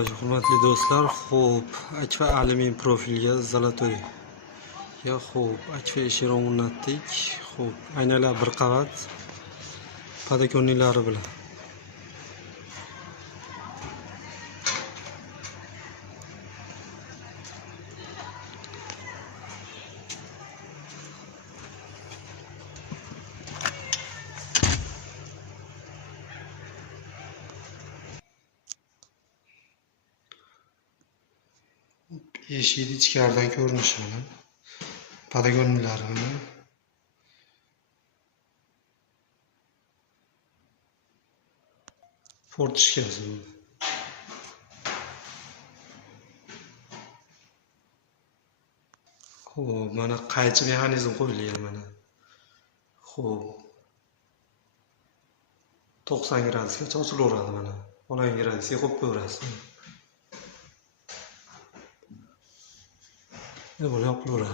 Assalomu alaykum hurmatli do'stlar. Xo'p, Akfa alyumin profilga zolotoy. Ya xo'p, Akfa ishini o'rnatdik. Xo'p, aynalar bir qavat podokonnilari bilan. Eshikni ichkaridan ko'rinishi bilan podogonnilarini fortishkasi bu. Xo'p, mana qaychi mexanizm qo'yilgan mana. Xo'p. 90 gradusgacha ochilaveradi mana. 10 gradusga qo'yib qo'yasiz. Ne böyle yapıyorlar?